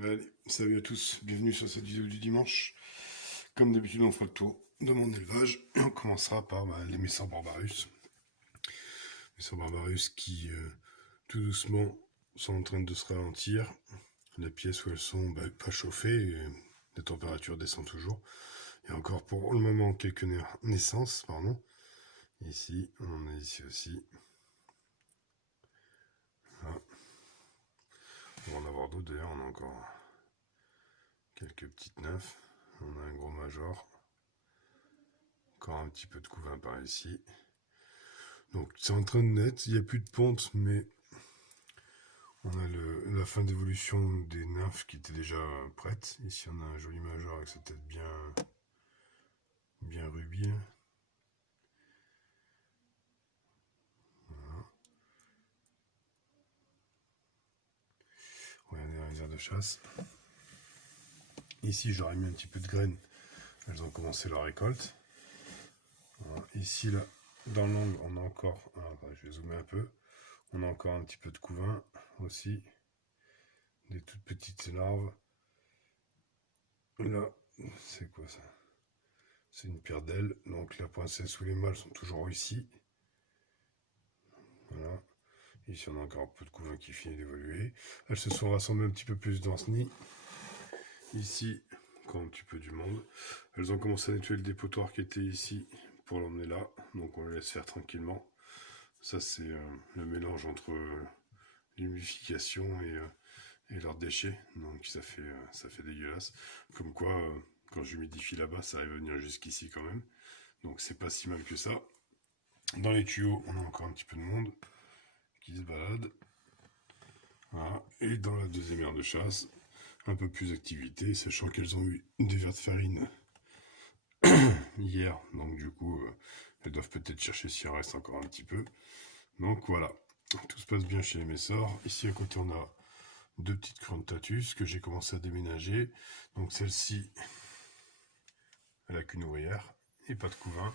Allez, salut à tous, bienvenue sur cette vidéo du dimanche. Comme d'habitude, on fera le tour de mon élevage et on commencera par les Messor Barbarus. Messor Barbarus qui, tout doucement, sont en train de se ralentir. La pièce où elles sont pas chauffées, et la température descend toujours. Il y a encore pour le moment quelques naissances, pardon. Ici, on en a ici aussi. Là. On va en avoir d'autres d'ailleurs, on a encore quelques petites nymphes. On a un gros major. Encore un petit peu de couvain par ici. Donc c'est en train de naître, il n'y a plus de ponte, mais on a la fin d'évolution des nymphes qui étaient déjà prêtes. Ici on a un joli major avec sa tête bien rubis. Voilà. Regardez dans les aires de chasse. Ici j'aurais mis un petit peu de graines, elles ont commencé leur récolte. Voilà. Ici là, dans l'angle on a encore, je vais zoomer un peu, on a encore un petit peu de couvain aussi, des toutes petites larves. Là, c'est quoi ça? C'est une paire d'ailes, donc la princesse ou les mâles sont toujours ici. Voilà. Ici on a encore un peu de couvain qui finit d'évoluer. Elles se sont rassemblées un petit peu plus dans ce nid. Ici, encore un petit peu du monde. Elles ont commencé à nettoyer le dépotoir qui était ici pour l'emmener là. Donc on les laisse faire tranquillement. Ça c'est le mélange entre l'humidification et leurs déchets. Donc ça fait dégueulasse. Comme quoi, quand j'humidifie là-bas, ça arrive à venir jusqu'ici quand même. Donc c'est pas si mal que ça. Dans les tuyaux, on a encore un petit peu de monde qui se balade. Voilà. Et dans la deuxième aire de chasse, un peu plus d'activité, sachant qu'elles ont eu des vers de farine hier. Donc du coup, elles doivent peut-être chercher s'il en reste encore un petit peu. Donc voilà, tout se passe bien chez les Messor. Ici à côté, on a deux petites Crontatus que j'ai commencé à déménager. Donc celle-ci, elle a qu'une ouvrière et pas de couvain.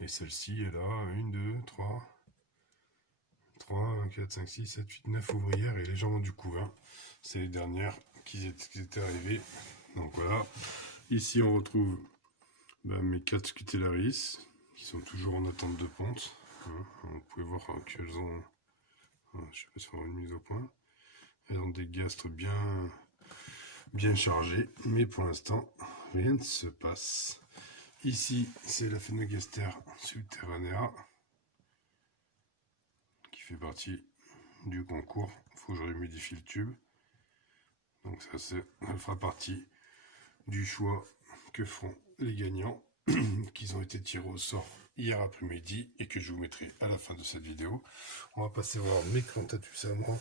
Et celle-ci, elle a 1, 2, 3, 4, 5, 6, 7, 8, 9 ouvrières et légèrement du couvain. C'est les dernières qui étaient arrivées. Donc voilà. Ici, on retrouve mes 4 Scutellaris qui sont toujours en attente de ponte. Vous pouvez voir qu'elles ont, je ne sais pas si on a une mise au point. Elles ont des gastres bien chargés, mais pour l'instant, rien ne se passe. Ici, c'est la Phénogaster subterranea qui fait partie du concours. Il faut que je remodifie le tube. Donc ça fera partie du choix que feront les gagnants qui ont été tirés au sort hier après-midi et que je vous mettrai à la fin de cette vidéo. On va passer voir mes Crontatus à moi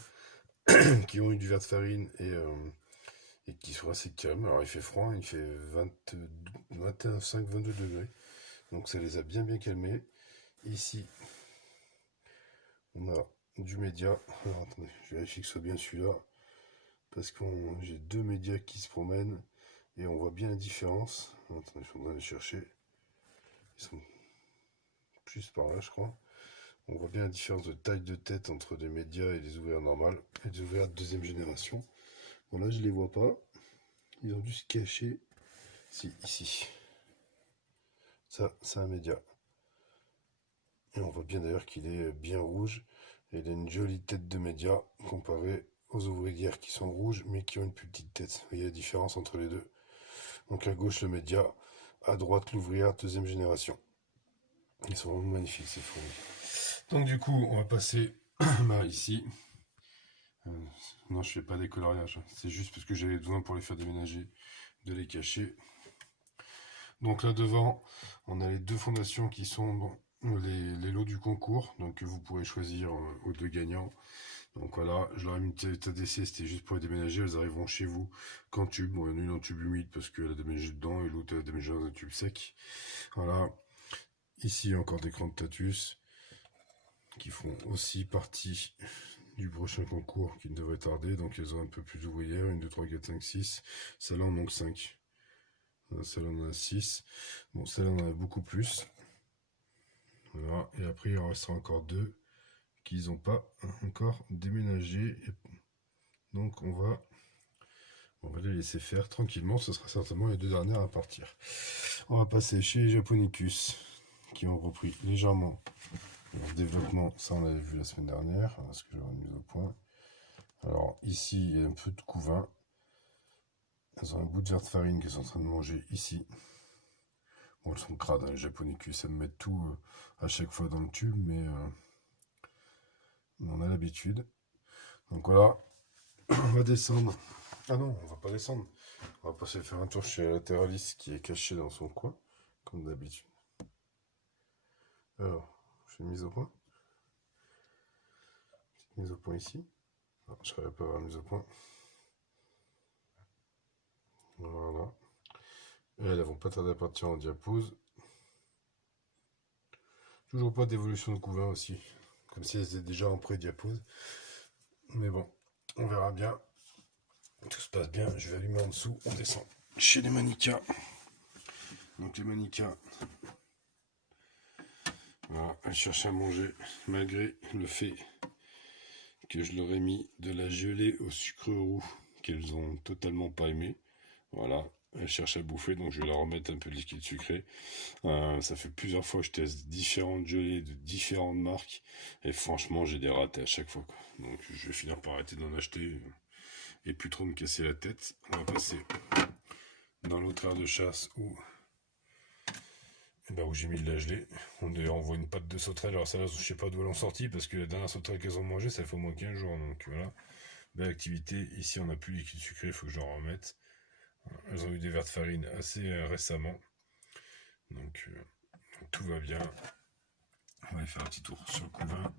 qui ont eu du ver de farine et qui sont assez calmes. Alors il fait froid, il fait 21,5-22 degrés. Donc ça les a bien calmés. Ici, on a du média. Alors attendez, je vérifie que ce soit bien celui-là. Parce que j'ai deux médias qui se promènent. Et on voit bien la différence. Attendez, il faudra les chercher. Ils sont plus par là, je crois. On voit bien la différence de taille de tête entre les médias et les ouvrières normales. Et les ouvrières de deuxième génération. Bon là, je les vois pas. Ils ont dû se cacher. Si, ici. Ça, c'est un média. Et on voit bien d'ailleurs qu'il est bien rouge. Et il a une jolie tête de média comparée aux ouvrières qui sont rouges mais qui ont une plus petite tête. Vous voyez la différence entre les deux. Donc à gauche le média, à droite l'ouvrière deuxième génération. Ils sont vraiment magnifiques ces fourmis. Donc du coup on va passer ici. Non, je fais pas des coloriages, c'est juste parce que j'avais besoin pour les faire déménager de les cacher. Donc là devant on a les deux fondations qui sont les lots du concours, donc vous pourrez choisir aux deux gagnants. Donc voilà, je leur ai mis une état d'essai, c'était juste pour les déménager, elles arriveront chez vous qu'en tube. Bon, il y en a une en tube humide parce qu'elle a déménagé dedans et l'autre elle a déménagé dans un tube sec. Voilà, ici encore des Crontatus qui font aussi partie du prochain concours qui ne devrait tarder. Donc elles ont un peu plus d'ouvrières, 1, 2, 3, 4, 5, 6. Celle-là en manque 5. Celle-là en a 6. Bon, celle-là en a beaucoup plus. Voilà, et après il en restera encore 2 qu'ils n'ont pas encore déménagé. Donc on va vais les laisser faire tranquillement. Ce sera certainement les 2 dernières à partir. On va passer chez Japonicus, qui ont repris légèrement leur développement. Ça, on l'avait vu la semaine dernière, ce que j'aurais mis au point. Alors ici, il y a un peu de couvain. Elles ont un bout de verte farine qu'elles sont en train de manger ici. Bon, elles sont crades, hein, les Japonicus, elles me mettent tout à chaque fois dans le tube, mais on a l'habitude. Donc voilà, on va descendre. Ah non, on va pas descendre. On va passer faire un tour chez Lateralis qui est caché dans son coin, comme d'habitude. Alors, je fais une mise au point. Petite mise au point ici. Non, je n'arrive pas à avoir la mise au point. Voilà. Et elles vont pas tarder à partir en diapose. Toujours pas d'évolution de couvain aussi. Comme si elles étaient déjà en pré-diapose. Mais bon, on verra bien. Tout se passe bien. Je vais allumer en dessous. On descend chez les manicas. Donc les manicas. Voilà, elles cherchent à manger. Malgré le fait que je leur ai mis de la gelée au sucre roux. Qu'elles ont totalement pas aimé. Voilà. Elles cherchent à bouffer, donc je vais leur remettre un peu de liquide sucré. Ça fait plusieurs fois que je teste différentes gelées de différentes marques. Et franchement, j'ai des ratés à chaque fois, quoi. Donc je vais finir par arrêter d'en acheter et plus trop me casser la tête. On va passer dans l'autre aire de chasse où j'ai mis de la gelée. On voit une patte de sauterelle. Alors ça, je sais pas d'où elles ont sorti parce que la dernière sauterelle qu'elles ont mangé, ça fait au moins 15 jours. Donc voilà. Belle activité. Ici, on n'a plus de liquide sucré, il faut que je leur remette. Elles ont eu des verres de farine assez récemment. Donc tout va bien. On va aller faire un petit tour sur le couvain.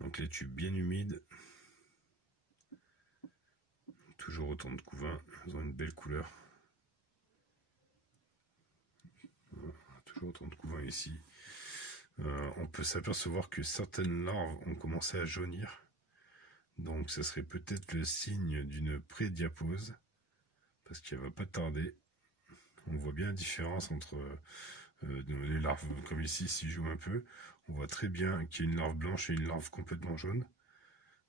Donc les tubes bien humides. Toujours autant de couvain. Elles ont une belle couleur. Voilà, toujours autant de couvain ici. On peut s'apercevoir que certaines larves ont commencé à jaunir. Donc ça serait peut-être le signe d'une pré-diapose. Parce qu'elle va pas tarder. On voit bien la différence entre les larves, comme ici, si je joue un peu, on voit très bien qu'il y a une larve blanche et une larve complètement jaune.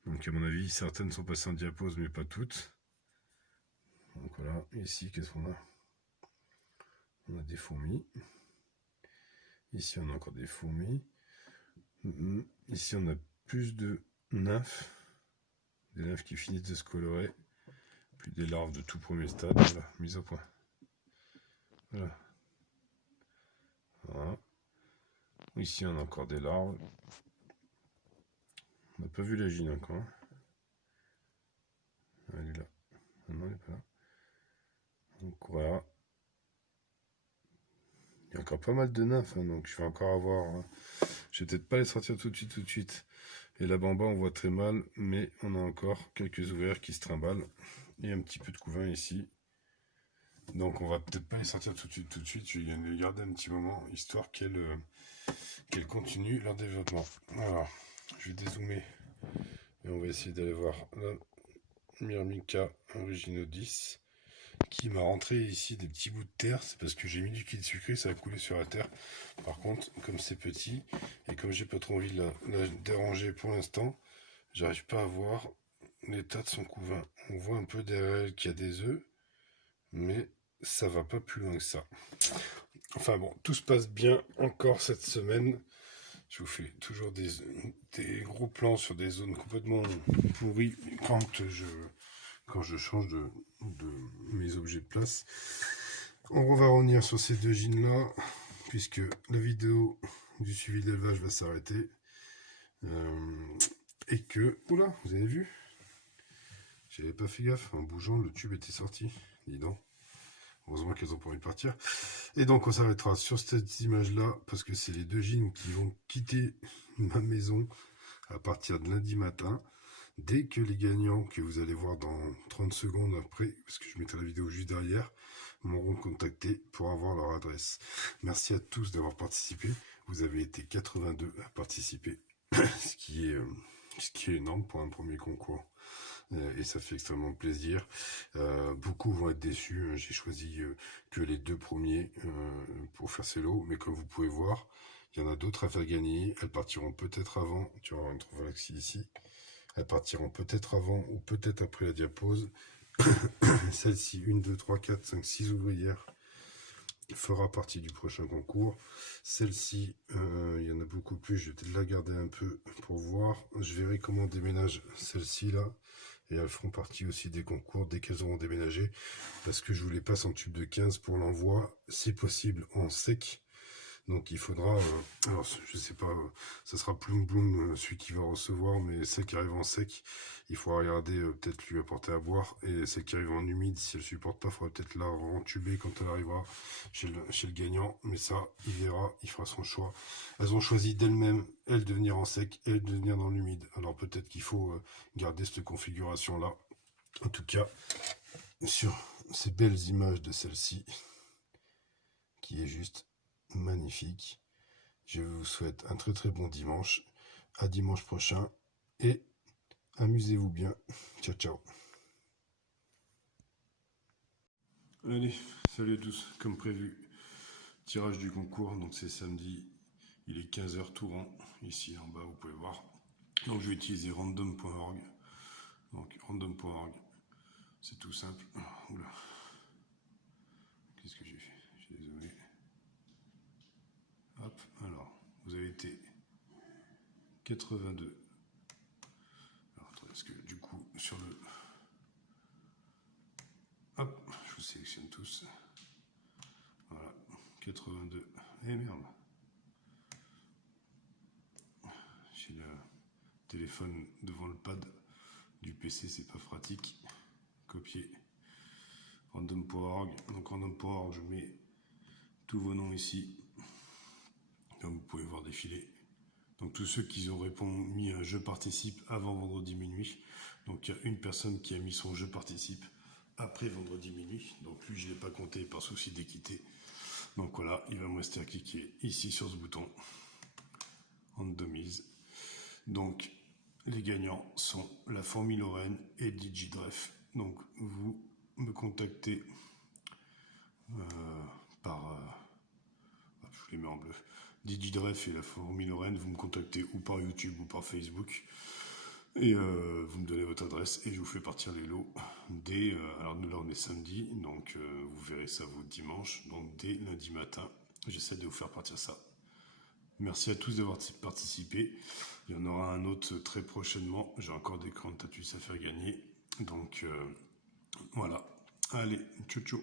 Donc à mon avis, certaines sont passées en diapose, mais pas toutes. Donc voilà, ici, qu'est-ce qu'on a? On a des fourmis. Ici, on a encore des fourmis. Ici, on a plus de nymphes. Des nymphes qui finissent de se colorer. Puis des larves de tout premier stade. Voilà, mise au point. Voilà. Voilà. Ici, on a encore des larves. On n'a pas vu la gine encore. Elle est là. Non, elle n'est pas là. Donc voilà. Il y a encore pas mal de nymphes, hein, donc je vais encore avoir... Hein. Je vais peut-être pas les sortir tout de suite. Et là-bas en bas, on voit très mal, mais on a encore quelques ouvrières qui se trimballent. Et un petit peu de couvain ici. Donc on va peut-être pas les sortir tout de suite. Je vais les garder un petit moment, histoire qu'elles continuent leur développement. Alors, je vais dézoomer. Et on va essayer d'aller voir la Myrmica Origino 10. Qui m'a rentré ici des petits bouts de terre, c'est parce que j'ai mis du liquide sucré, ça a coulé sur la terre. Par contre, comme c'est petit, et comme j'ai pas trop envie de la déranger pour l'instant, j'arrive pas à voir l'état de son couvain. On voit un peu derrière elle qu'il y a des œufs, mais ça va pas plus loin que ça. Enfin bon, tout se passe bien encore cette semaine. Je vous fais toujours des gros plans sur des zones complètement pourries quand je change de mes objets de place. On va revenir sur ces deux jeans là, puisque la vidéo du suivi de l'élevage va s'arrêter. Et que, oula, vous avez vu, j'avais pas fait gaffe, en bougeant le tube était sorti, dis donc. Heureusement qu'elles ont pas envie de partir. Et donc on s'arrêtera sur cette image là, parce que c'est les deux jeans qui vont quitter ma maison à partir de lundi matin. Dès que les gagnants, que vous allez voir dans 30 secondes après, parce que je mettrai la vidéo juste derrière, m'auront contacté pour avoir leur adresse. Merci à tous d'avoir participé. Vous avez été 82 à participer, ce qui est énorme pour un premier concours. Et ça fait extrêmement plaisir. Beaucoup vont être déçus. J'ai choisi que les 2 premiers pour faire ces lots, mais comme vous pouvez voir, il y en a d'autres à faire gagner. Elles partiront peut-être avant. Tu vois, on trouve Alexis ici. Elles partiront peut-être avant ou peut-être après la diapose. Celle-ci, 1, 2, 3, 4, 5, 6 ouvrières, fera partie du prochain concours. Celle-ci, il y en a beaucoup plus, je vais peut-être la garder un peu pour voir. Je verrai comment on déménage celle-ci là. Et elles feront partie aussi des concours dès qu'elles auront déménagé. Parce que je vous les passe en tube de 15 pour l'envoi, si possible en sec. Donc il faudra, alors je sais pas, ça sera Ploum Bloom celui qui va recevoir, mais celle qui arrive en sec, il faudra regarder, peut-être lui apporter à boire, et celle qui arrive en humide, si elle supporte pas, il faudra peut-être la rentuber quand elle arrivera chez le gagnant, mais ça, il verra, il fera son choix. Elles ont choisi d'elles-mêmes, elles de venir en sec, elles de venir dans l'humide, alors peut-être qu'il faut garder cette configuration-là. En tout cas, sur ces belles images de celle-ci, qui est juste magnifique. Je vous souhaite un très très bon dimanche. À dimanche prochain et amusez-vous bien. Ciao ciao. Allez, salut à tous. Comme prévu, tirage du concours. Donc c'est samedi. Il est 15h tout rond. Ici en bas, vous pouvez voir. Donc je vais utiliser random.org. Donc random.org. C'est tout simple. Oula. Qu'est-ce que j'ai fait? Je suis désolé. Hop, alors, vous avez été 82. Alors, attendez, parce que du coup, sur le... Hop, je vous sélectionne tous. Voilà, 82. Eh merde. J'ai le téléphone devant le pad du PC, c'est pas pratique. Copier. Random.org. Donc random.org, je mets tous vos noms ici. Donc vous pouvez voir défiler. Donc tous ceux qui ont mis un je participe avant vendredi minuit. Donc il y a une personne qui a mis son je participe après vendredi minuit. Donc lui je ne l'ai pas compté par souci d'équité. Donc voilà, il va me rester à cliquer ici sur ce bouton. Randomise. Donc les gagnants sont la Fourmi Lorraine et DigiDref. Donc vous me contactez je les mets en bleu. DigiDref et la Fourmi Lorraine, vous me contactez ou par YouTube ou par Facebook. Et vous me donnez votre adresse et je vous fais partir les lots dès... alors nous là on est samedi, donc vous verrez ça vous dimanche. Donc dès lundi matin, j'essaie de vous faire partir ça. Merci à tous d'avoir participé. Il y en aura un autre très prochainement. J'ai encore des candidatures à faire gagner. Donc voilà. Allez, ciao ciao.